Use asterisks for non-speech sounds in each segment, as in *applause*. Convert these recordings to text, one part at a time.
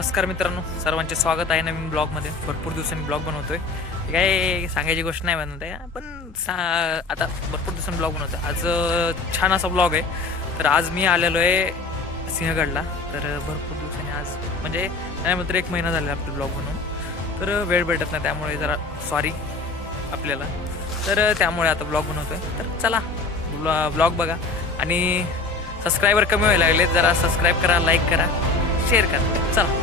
नमस्कार मित्रांनो सर्वांचे स्वागत आहे नवीन ब्लॉगमध्ये. भरपूर दिवसांनी ब्लॉग बनवतोय. आहे काय सांगायची गोष्ट नाही बनवत आहे पण सा आता भरपूर दिवसांनी ब्लॉग बनवतो आज छान असा ब्लॉग आहे. तर आज मी आलेलो आहे सिंहगडला. तर भरपूर दिवसांनी आज म्हणजे त्यानंतर एक महिना झाला आपलं ब्लॉग बनवून. तर वेळ भेटत नाही त्यामुळे जरा सॉरी आपल्याला. तर त्यामुळे आता ब्लॉग बनवतोय. तर चला ब्लॉग बघा. आणि सबस्क्रायबर कमी व्हायला लागले जरा सबस्क्राईब करा लाईक करा शेअर करा. चला.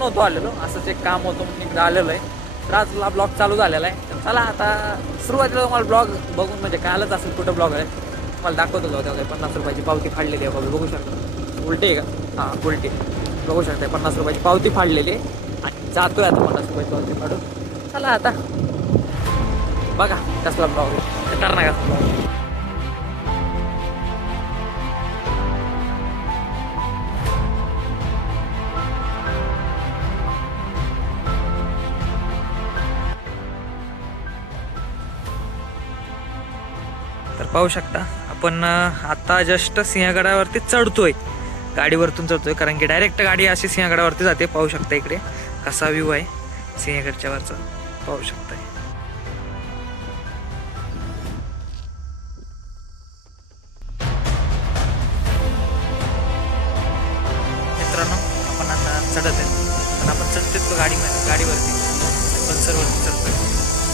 नव्हतो आलेलो. असंच एक काम होतं म्हणून एकदा आलेलो आहे. तर आज ब्लॉग चालू झालेला आहे. तर चला आता सुरुवातीला तुम्हाला ब्लॉग बघून म्हणजे कालच असेल कुठं ब्लॉग आहे. तुम्हाला दाखवतो होतं पन्नास रुपयाची पावती फाडलेली आहे बघू बघू शकता. उलटी आहे का? हां उलटी. बघू शकता पन्नास रुपयाची पावती फाडलेली आहे. आणि जातोय आता पन्नास रुपयाची पावती फाडून. चला आता. बघा कसला ब्लॉग आहे. खतरनाक असला ब्लॉग पाहू शकता. आपण आता जस्ट सिंहगडावरती चढतोय. गाडीवरतून चढतोय कारण की डायरेक्ट गाडी अशी सिंहगडावरती जाते पाहू शकता इकडे. कसा व्ह्यू आहे सिंहगडच्या वरचा. पाहू शकता. मित्रांनो आपण आता चढत आहे. पण आपण चढते गाडीमध्ये गाडीवरती. पल्सरवरती चढतोय.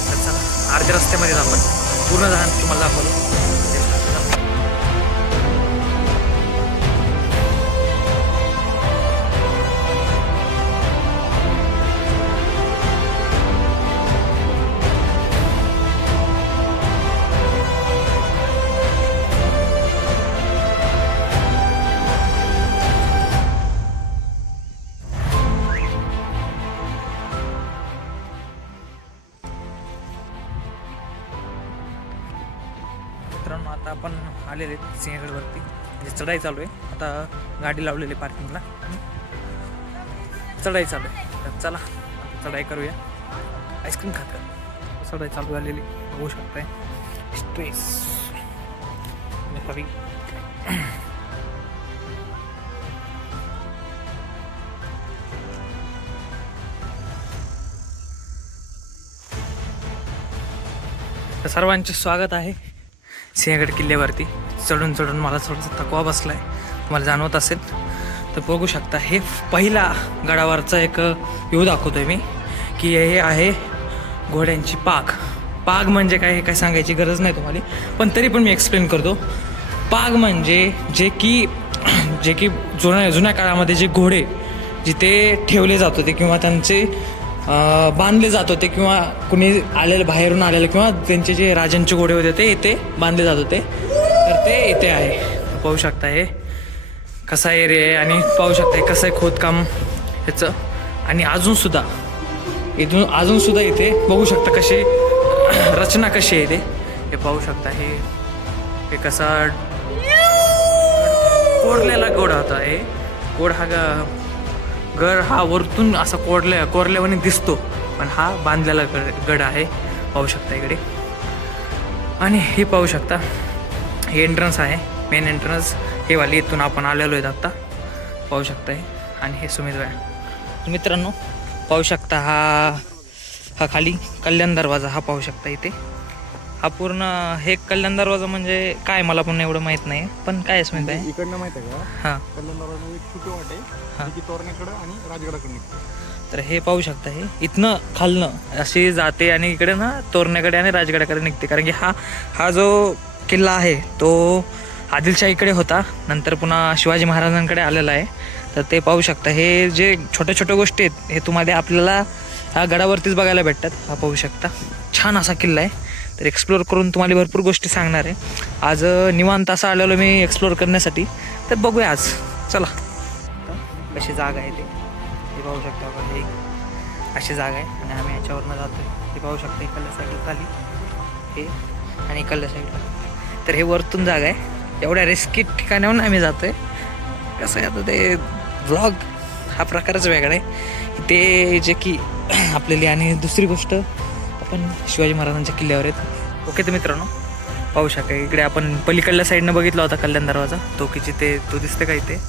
तर चला अर्ध्या रस्त्यामध्ये आपण पूर्ण जहान तुम्हाला दाखवलं आलेले आहेत सिंहगडवरती. म्हणजे चढाई चालू आहे. आता गाडी लावलेली आहे पार्किंगला. चढाई चालू आहे. तर चला चढाई करूया. आईस्क्रीम खात चढाई चालू झालेली बघू शकताय. स्ट्रेस कवी सर्वांचे स्वागत आहे. सिंहगड किल्ल्यावरती चढून चढून मला थोडासा थकवा बसला आहे तुम्हाला जाणवत असेल. तर बघू शकता हे पहिला गडावरचा एक व्ह्यू दाखवतोय मी की हे आहे घोड्यांची पाग. पाग म्हणजे काय हे काय सांगायची गरज नाही तुम्हाला पण तरी पण मी एक्सप्लेन करतो. पाग म्हणजे जे की जे की जुन्या जुन्या काळामध्ये जे घोडे जिथे ठेवले जात होते किंवा त्यांचे बांधले जात होते किंवा कुणी आलेले बाहेरून आलेले किंवा त्यांचे जे राजांचे घोडे होते ते इथे बांधले जात होते. तर ते इथे आहे. पाहू शकता हे कसा एरिया आहे आणि पाहू शकता हे कसं आहे खोदकाम ह्याचं. आणि अजूनसुद्धा इथून अजूनसुद्धा इथे बघू शकता कशी *clears throat* रचना कशी आहे ते हे पाहू शकता हे हे कसा कोरलेला गोड होता हे. गोड हा गड हा वरतून असा कोरल्या कोरल्यावाने दिसतो. पण हा बांधलेला गड गड आहे. पाहू शकता इकडे. आणि हे पाहू शकता हे एंट्रन्स आहे मेन एंट्रन्स हे वाली इथून आपण आलेलो आहेत आत्ता पाहू शकता हे. आणि हे सुमित व्या मित्रांनो पाहू शकता हा हा खाली कल्याण दरवाजा हा पाहू शकता इथे. हा पूर्ण हे कल्याण दरवाजा म्हणजे काय मला पण एवढं माहीत नाही पण काय सुमित आहे इकडनं माहिती आहे का? हां. कल्याणदाराला एक छोटी वाट. आहे जी की तोरण्याकडं आणि राजगडाकडे निघते. तर हे पाहू शकता हे. इथनं खालनं अशी जाते आणि इकडे ना तोरण्याकडे आणि राजगडाकडे निघते. कारण की हा हा जो किल्ला आहे तो आदिलशाहीकडे होता. नंतर पुन्हा शिवाजी महाराजांकडे आलेला आहे. तर ते पाहू शकता. हे जे छोट्या छोट्या गोष्टी आहेत हे तुम्हाला आपल्याला ह्या गडावरतीच बघायला भेटतात. हा पाहू शकता. छान असा किल्ला आहे. तर एक्सप्लोअर करून तुम्हाला भरपूर गोष्टी सांगणार आहे. आज निवांत असं आलेलो मी एक्सप्लोअर करण्यासाठी. तर बघूया आज. चला. कशी जागा आहे ते? हे पाहू शकता आपण. हे अशी जागा आहे. आणि आम्ही याच्यावरनं जातो आहे हे पाहू शकता इकडल्या साईडला खाली. हे आणि इकडल्या साईडला तर हे वरतून जागा आहे. एवढ्या रिस्की ठिकाणाहून आम्ही जातो आहे कसं आहे आता ते व्लॉग हा प्रकारच वेगळा आहे. ते जे की *clears throat* आपल्याली आणि दुसरी गोष्ट आपण शिवाजी महाराजांच्या किल्ल्यावर आहेत. ओके तर मित्रांनो पाहू शकता इकडे आपण पलीकडल्या साईडनं बघितला होता कल्याण दरवाजा. तो की जिथे तो दिसते का इथे?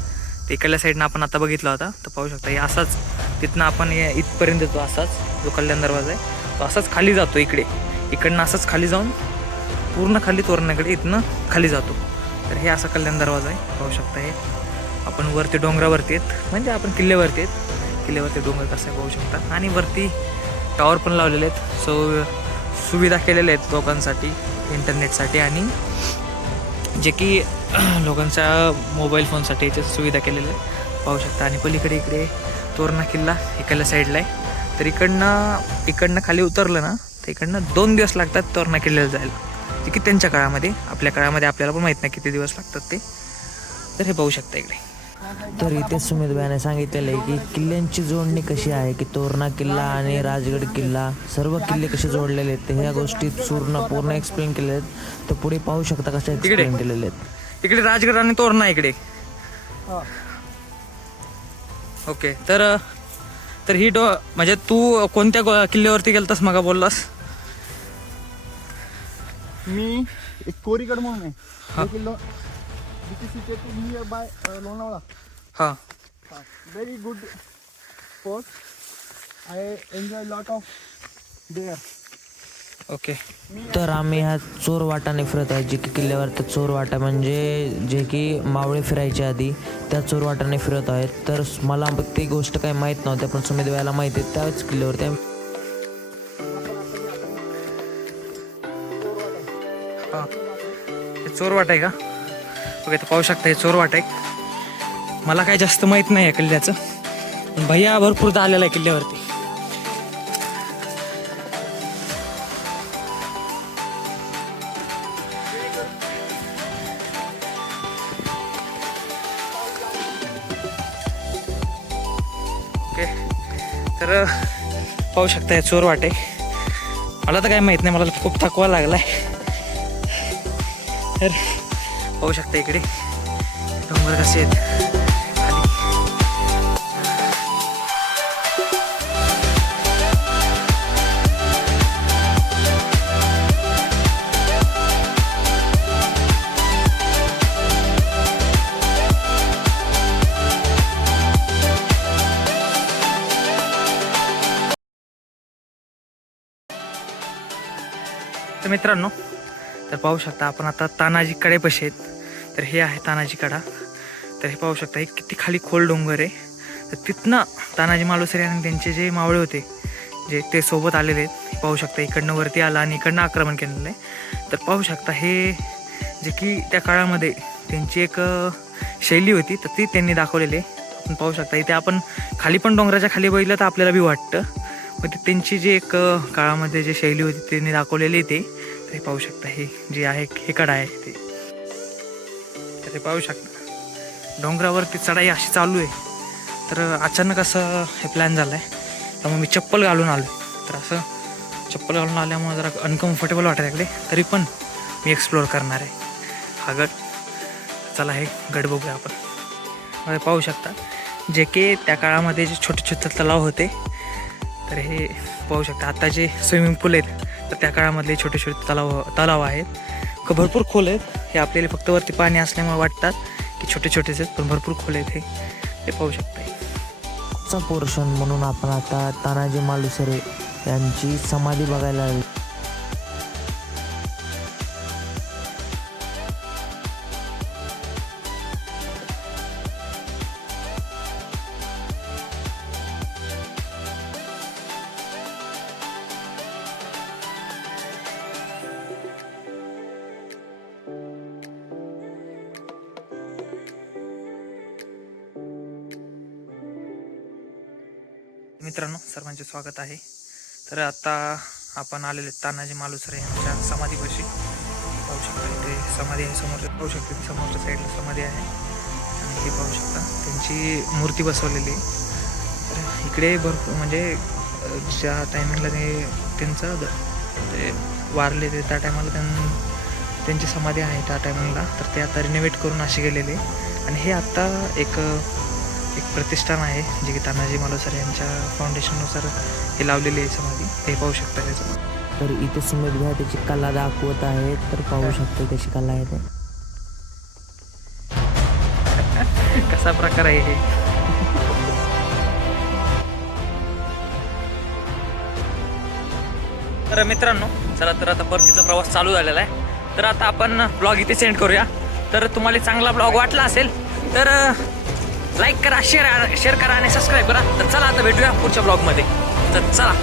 ते इकडल्या साईडनं आपण आता बघितला होता. तर पाहू शकता हे असाच तिथनं आपण या इथपर्यंत येतो असाच जो कल्याण दरवाजा आहे. तो असाच खाली जातो इकडे. इकडनं असाच खाली जाऊन पूर्ण खाली तोरणाकडे इथनं खाली जातो. तर हे असा कल्याण दरवाजा आहे. पाहू शकता हे. आपण वरती डोंगरावरती आहेत. म्हणजे आपण किल्ल्यावरती आहेत. किल्ल्यावरती डोंगर कसं पाहू शकता. आणि वरती टॉवर पण लावलेले आहेत. सो सुविधा केलेल्या आहेत लोकांसाठी इंटरनेटसाठी आणि जे की *clears throat* लोकांच्या मोबाईल फोनसाठी याच्या सुविधा केलेल्या आहेत. पाहू शकता. आणि पलीकडे इकडे तोरणा किल्ला इकडल्या साईडला आहे. तर इकडनं इकडनं खाली उतरलं ना तर इकडनं दोन दिवस लागतात तोरणा किल्ल्याला जायला. जे की त्यांच्या काळामध्ये आपल्या काळामध्ये आपल्याला पण माहीत नाही किती दिवस लागतात ते. तर हे पाहू शकता इकडे. तर इथे सुमित भाईने सांगितलेलं आहे की किल्ल्यांची जोडणी कशी आहे की तोरणा किल्ला आणि राजगड किल्ला सर्व किल्ले कसे जोडलेले आहेत ते ह्या गोष्टी पूर्ण पूर्ण एक्सप्लेन केलेल्या आहेत. तर पुढे पाहू शकता कशा एक्सप्लेन केलेले आहेत. इकडे राजगड आणि तोरणा इकडे. ओके तर तर ही डो म्हणजे तू कोणत्या किल्ल्यावरती गेलतास मगा बोललास? मी एक कोरीगड म्हणून लोणावळा. हां. Very good spot I enjoy lot of there okay तर आम्ही ह्या चोर वाटाने फिरत आहे जे की किल्ल्यावर त्या चोर वाटा म्हणजे जे की मावळे फिरायच्या आधी त्या चोर वाटाने फिरत आहेत. तर मला ती गोष्ट काही माहीत नव्हती पण सुमित भाईला माहिती आहे त्याच किल्ल्यावरती आम्ही हां. हे चोरवाट आहे का? बघा इथं पाहू शकता हे चोरवाट आहे मला काही जास्त माहीत नाही आहे किल्ल्याचं. पण भैया भरपूरदा आलेला आहे किल्ल्यावरती. ओके. तर पाहू शकता हे चोरवाट मला तर काय माहीत नाही मला खूप थकवा लागलाय. तर पाहू शकता इकडे. डोंगर कसे आहेत? तर मित्रांनो तर पाहू शकता आपण आता तानाजी कडेपाशी आहेत. तर हे आहे तानाजी कडा. तर हे पाहू शकता हे किती खाली खोल डोंगर आहे. तर तिथनं तानाजी मालुसरे आणि त्यांचे जे मावळे होते जे ते सोबत आलेले आहेत पाहू शकता इकडनं वरती आला आणि इकडनं आक्रमण केलेलं आहे. तर पाहू शकता हे जे की त्या काळामध्ये त्यांची एक शैली होती तर ती त्यांनी दाखवलेली आहे. आपण पाहू शकता इथे आपण खाली पण डोंगराच्या खाली बघितलं तर आपल्याला बी वाटतं. मग ते त्यांची जी एक काळामध्ये जी शैली होती त्यांनी दाखवलेली आहे ते. हे पाहू शकता हे जे आहे हे कडा आहे ते. तर हे पाहू शकता. डोंगरावरती चढाई अशी चालू आहे. तर अचानक असं हे प्लॅन झाला आहे त्यामुळे मी चप्पल घालून आलो तर असं चप्पल घालून आल्यामुळे जरा अनकम्फर्टेबल वाटत इकडे तरी पण मी एक्सप्लोअर करणार आहे. हा गड चला हे गड बघूया आपण. पाहू शकता. जे की त्या काळामध्ये जे छोटे छोटे तलाव होते तर हे पाहू शकता. आता जे स्विमिंग पूल आहेत तर त्या काळामधले छोटे छोटे तलाव तलाव आहेत. भरपूर खोल आहेत. हे आपल्याला फक्त वरती पाणी असल्यामुळे वाटतात की छोटे छोटेच आहेत पण भरपूर खोल आहेत हे. ते पाहू शकता. पोर्शन म्हणून आपण आता तानाजी मालुसरे यांची समाधी बघायला मित्रांनो सर्वांचे स्वागत आहे. तर आता आपण आलेले तानाजी मालुसरे यांच्या समाधीपाशी. पाहू शकता इथे समाधी आहे समोर पाहू शकता इथे समोरच्या साईडला समाधी आहे. आणि हे पाहू शकता त्यांची मूर्ती बसवलेली आहे. तर इकडे भरपूर म्हणजे ज्या टायमिंगला ते त्यांचं द- ते वारले ते त्या टायमाला त्यां त्यांची समाधी आहे त्या टायमिंगला तर ते आता रिनोव्हेट करून असे गेलेले आणि हे आत्ता एक एक प्रतिष्ठान आहे जे की तानाजी मालुसर यांच्या फाउंडेशननुसार हे लावलेली आहे समाधी. ते पाहू शकता त्याचं तर इथे सुमित भाई त्याची कला दाखवत आहेत तर पाहू शकतो त्याची कला आहे ते. *laughs* कसा प्रकार आहे हे? तर मित्रांनो चला तर आता परतीचा प्रवास चालू झालेला आहे. तर आता आपण ब्लॉग इथे सेंड करूया. तर तुम्हाला चांगला ब्लॉग वाटला असेल तर लाईक करा शेअर शेअर करा आणि सबस्क्राईब करा. तर चला आता भेटूया पुढच्या ब्लॉगमध्ये तर चला.